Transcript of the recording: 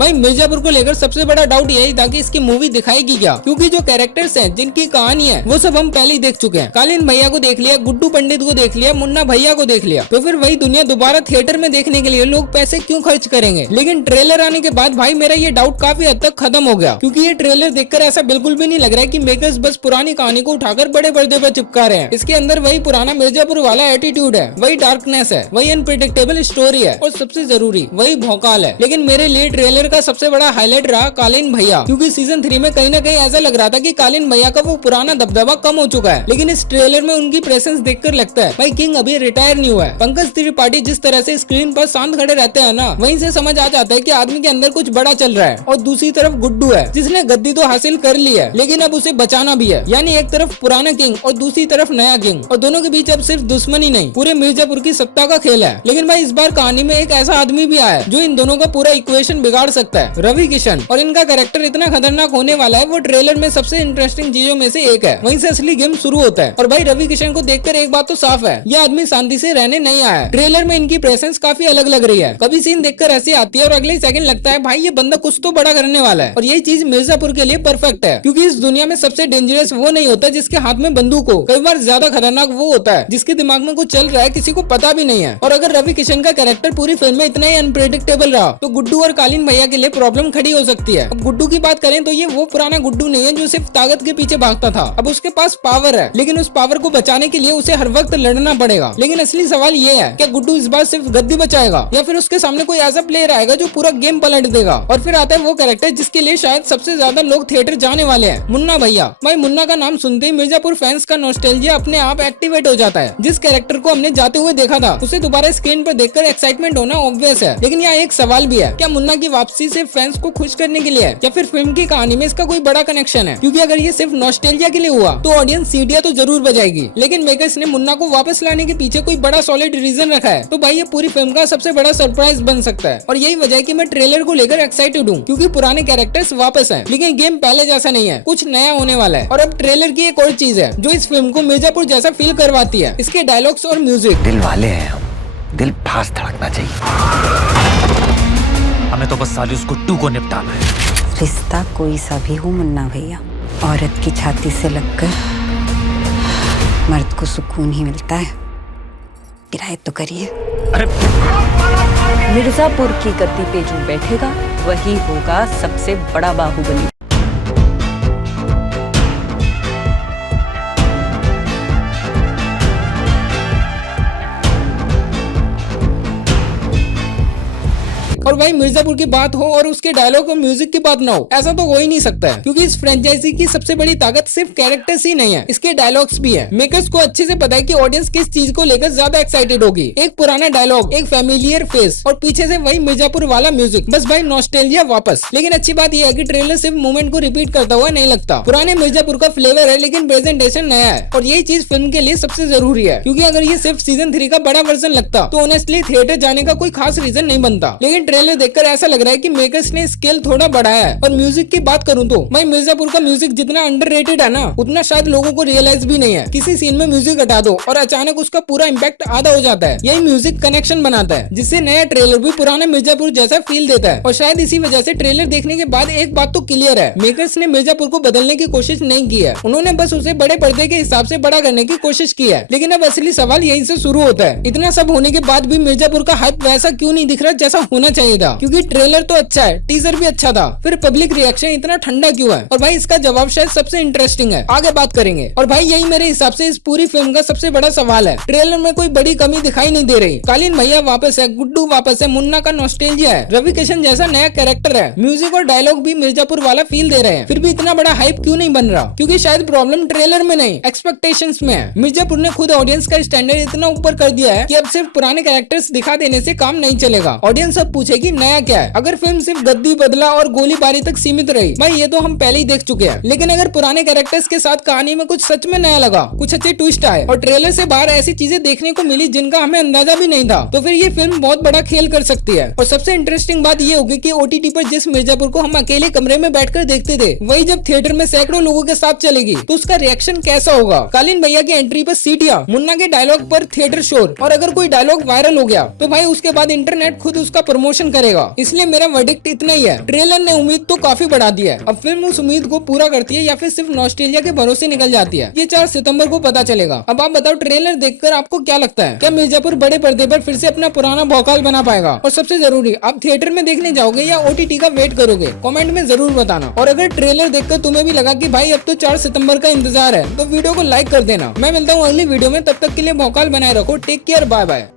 भाई मिर्जापुर को लेकर सबसे बड़ा डाउट यही था कि इसकी मूवी दिखाएगी क्या, क्योंकि जो कैरेक्टर्स हैं जिनकी कहानी है वो सब हम पहले ही देख चुके हैं। कालीन भैया को देख लिया, गुड्डू पंडित को देख लिया, मुन्ना भैया को देख लिया, तो फिर वही दुनिया दोबारा थिएटर में देखने के लिए लोग पैसे क्यों खर्च करेंगे। लेकिन ट्रेलर आने के बाद भाई मेरा ये डाउट काफी हद तक खत्म हो गया, क्योंकि ये ट्रेलर देखकर ऐसा बिल्कुल भी नहीं लग रहा है कि मेकर्स बस पुरानी कहानी को उठाकर बड़े पर्दे पर चिपका रहे हैं। इसके अंदर वही पुराना मिर्जापुर वाला एटीट्यूड है, वही डार्कनेस है, वही अनप्रेडिक्टेबल स्टोरी है और सबसे जरूरी वही भौकाल है। लेकिन मेरे लिए ट्रेलर का सबसे बड़ा हाईलाइट रहा कालीन भैया, क्योंकि सीजन 3 में कहीं ना कहीं ऐसा लग रहा था कि कालीन भैया का वो पुराना दबदबा कम हो चुका है, लेकिन इस ट्रेलर में उनकी प्रेजेंस देखकर लगता है भाई किंग अभी रिटायर नहीं हुआ है। पंकज त्रिपाठी जिस तरह से स्क्रीन पर शांत खड़े रहते हैं ना, वहीं से समझ आ जाता है कि आदमी के अंदर कुछ बड़ा चल रहा है। और दूसरी तरफ गुड्डू है जिसने गद्दी तो हासिल कर ली है, लेकिन अब उसे बचाना भी है। यानी एक तरफ पुराना किंग और दूसरी तरफ नया किंग, और दोनों के बीच अब सिर्फ दुश्मनी नहीं पूरे मिर्जापुर की सत्ता का खेल है। लेकिन भाई इस बार कहानी में एक ऐसा आदमी भी आया जो इन दोनों का पूरा इक्वेशन बिगाड़ सकता है, रवि किशन। और इनका कैरेक्टर इतना खतरनाक होने वाला है, वो ट्रेलर में सबसे इंटरेस्टिंग चीजों में से एक है। वहीं से असली गेम शुरू होता है। और भाई रवि किशन को देखकर एक बात तो साफ है, ये आदमी शांति से रहने नहीं आया है। ट्रेलर में इनकी प्रेजेंस काफी अलग लग रही है, कभी सीन देखकर ऐसी आती है और अगले सेकंड लगता है भाई ये बंदा कुछ तो बड़ा करने वाला है। और यही चीज मिर्जापुर के लिए परफेक्ट है, क्योंकि इस दुनिया में सबसे डेंजरस वो नहीं होता जिसके हाथ में बंदूक हो, कई बार ज्यादा खतरनाक वो होता है जिसके दिमाग में कुछ चल रहा है किसी को पता भी नहीं है। और अगर रवि किशन का कैरेक्टर पूरी फिल्म में इतना ही अनप्रेडिक्टेबल रहा तो गुड्डू और कालीन भैया के लिए प्रॉब्लम खड़ी हो सकती है। अब गुड्डू की बात करें तो ये वो पुराना गुड्डू नहीं है जो सिर्फ ताकत के पीछे भागता था। अब उसके पास पावर है, लेकिन उस पावर को बचाने के लिए उसे हर वक्त लड़ना पड़ेगा। लेकिन असली सवाल ये है, क्या गुड्डू इस बार सिर्फ गद्दी बचाएगा या फिर उसके सामने कोई ऐसा प्लेयर आएगा जो पूरा गेम पलट देगा। और फिर आता है वो कैरेक्टर जिसके लिए शायद सबसे ज्यादा लोग थिएटर जाने वाले हैं, मुन्ना भैया। भाई मुन्ना का नाम सुनते ही मिर्जापुर फैंस का नॉस्टैल्जिया अपने आप एक्टिवेट हो जाता है। जिस कैरेक्टर को हमने जाते हुए देखा था उसे दोबारा स्क्रीन पर देखकर एक्साइटमेंट होना ऑब्वियस है। लेकिन यहाँ एक सवाल भी है, क्या मुन्ना की वापसी सिर्फ फैंस को खुश करने के लिए है या फिर फिल्म की कहानी में इसका कोई बड़ा कनेक्शन है? क्योंकि अगर ये सिर्फ नॉस्टैल्जिया के लिए हुआ तो ऑडियंस सीटियां तो जरूर बजाएगी, लेकिन मेकर्स ने मुन्ना को वापस लाने के पीछे कोई बड़ा सॉलिड रीजन रखा है तो भाई ये पूरी फिल्म का सबसे बड़ा सरप्राइज बन सकता है। और यही वजह है कि मैं ट्रेलर को लेकर एक्साइटेड हूँ, क्योंकि पुराने कैरेक्टर्स वापस हैं, लेकिन गेम पहले जैसा नहीं है, कुछ नया होने वाला है। और अब ट्रेलर की एक और चीज है जो इस फिल्म को मिर्जापुर जैसा फील करवाती है, इसके डायलॉग्स और म्यूजिक। दिल वाले हैं हम, दिल फास्ट धड़कना चाहिए, हमें तो बस साली उस गुड्डू को निपटाना है। रिश्ता कोई सा भी हो मुन्ना भैया, औरत की छाती से लगकर मर्द को सुकून ही मिलता है। किराए तो करिए। अरे मिर्जापुर की गद्दी पे जो बैठेगा वही होगा सबसे बड़ा बाहुबली। और भाई मिर्जापुर की बात हो और उसके डायलॉग और म्यूजिक की बात ना हो, ऐसा तो हो ही नहीं सकता है, क्योंकि इस फ्रेंचाइजी की सबसे बड़ी ताकत सिर्फ कैरेक्टर्स ही नहीं है, इसके डायलॉग्स भी है। मेकर्स को अच्छे से पता है कि ऑडियंस किस चीज को लेकर ज्यादा एक्साइटेड होगी। एक पुराना डायलॉग, एक फैमिलियर फेस और पीछे से वही मिर्जापुर वाला म्यूजिक, बस भाई नॉस्टैल्जिया वापस। लेकिन अच्छी बात यह है कि ट्रेलर सिर्फ मूवमेंट को रिपीट करता हुआ नहीं लगता। पुराने मिर्जापुर का फ्लेवर है लेकिन प्रेजेंटेशन नया है, और यही चीज फिल्म के लिए सबसे जरूरी है। क्योंकि अगर ये सिर्फ सीजन 3 का बड़ा वर्जन लगता तो ऑनेस्टली थिएटर जाने का कोई खास रीजन नहीं बनता। लेकिन ट्रेलर देखकर ऐसा लग रहा है कि मेकर्स ने स्केल थोड़ा बढ़ाया है। और म्यूजिक की बात करूं तो भाई मिर्जापुर का म्यूजिक जितना अंडररेटेड है ना, उतना शायद लोगों को रियलाइज भी नहीं है। किसी सीन में म्यूजिक हटा दो और अचानक उसका पूरा इम्पैक्ट आधा हो जाता है। यही म्यूजिक कनेक्शन बनाता है, जिससे नया ट्रेलर भी पुराना मिर्जापुर जैसा फील देता है। और शायद इसी वजह से ट्रेलर देखने के बाद एक बात तो क्लियर है, मेकर्स ने मिर्जापुर को बदलने की कोशिश नहीं की है, उन्होंने बस उसे बड़े पर्दे के हिसाब से बड़ा करने की कोशिश की है। लेकिन अब असली सवाल यहीं से शुरू होता है, इतना सब होने के बाद भी मिर्जापुर का हाइप वैसा क्यों नहीं दिख रहा जैसा होना चाहिए था? क्योंकि ट्रेलर तो अच्छा है, टीजर भी अच्छा था, फिर पब्लिक रिएक्शन इतना ठंडा क्यों है? और भाई इसका जवाब शायद सबसे इंटरेस्टिंग है, आगे बात करेंगे। और भाई यही मेरे हिसाब से इस पूरी फिल्म का सबसे बड़ा सवाल है, ट्रेलर में कोई बड़ी कमी दिखाई नहीं दे रही। कालीन भैया वापस है, गुड्डू वापस है, मुन्ना का नॉस्टैल्जिया है, रवि किशन जैसा नया कैरेक्टर है, म्यूजिक और डायलॉग भी मिर्जापुर वाला फील दे रहे हैं, फिर भी इतना बड़ा हाइप क्यों नहीं बन रहा? क्योंकि शायद प्रॉब्लम ट्रेलर में नहीं, एक्सपेक्टेशंस में है। मिर्जापुर ने खुद ऑडियंस का स्टैंडर्ड इतना ऊपर कर दिया है कि अब सिर्फ पुराने कैरेक्टर्स दिखा देने से काम नहीं चलेगा। ऑडियंस अब पूछेगी नया क्या है? अगर फिल्म सिर्फ गद्दी बदला और गोलीबारी तक सीमित रही, भाई ये तो हम पहले ही देख चुके हैं। लेकिन अगर पुराने कैरेक्टर्स के साथ कहानी में कुछ सच में नया लगा, कुछ अच्छे ट्विस्ट आए और ट्रेलर से बाहर ऐसी चीजें देखने को मिली जिनका हमें अंदाजा भी नहीं था, तो फिर ये फिल्म बहुत बड़ा खेल कर सकती है। और सबसे इंटरेस्टिंग बात ये होगी कि ओटीटी पर जिस मिर्जापुर को हम अकेले कमरे में बैठकर देखते थे, वही जब थिएटर में सैकड़ों लोगों के साथ चलेगी तो उसका रिएक्शन कैसा होगा? कालीन भैया की एंट्री पर सीटियां, मुन्ना के डायलॉग पर थिएटर शोर, और अगर कोई डायलॉग वायरल हो गया तो भाई उसके बाद इंटरनेट खुद उसका प्रमोशन रोशन करेगा। इसलिए मेरा वर्डिक्ट इतना ही है, ट्रेलर ने उम्मीद तो काफी बढ़ा दी है। अब फिल्म उस उम्मीद को पूरा करती है या फिर सिर्फ नॉस्टैल्जिया के भरोसे निकल जाती है, ये 4 सितंबर को पता चलेगा। अब आप बताओ ट्रेलर देखकर आपको क्या लगता है, क्या मिर्जापुर बड़े पर्दे पर फिर से अपना पुराना भौकाल बना पाएगा? और सबसे जरूरी, आप थिएटर में देखने जाओगे या OTT का वेट करोगे? कमेंट में जरूर बताना। और अगर ट्रेलर देखकर तुम्हें भी लगा कि भाई अब तो 4 सितंबर का इंतजार है, तो वीडियो को लाइक कर देना। मैं मिलता हूँ अगली वीडियो में, तब तक के लिए भौकाल बनाए रखो। Take care, bye bye.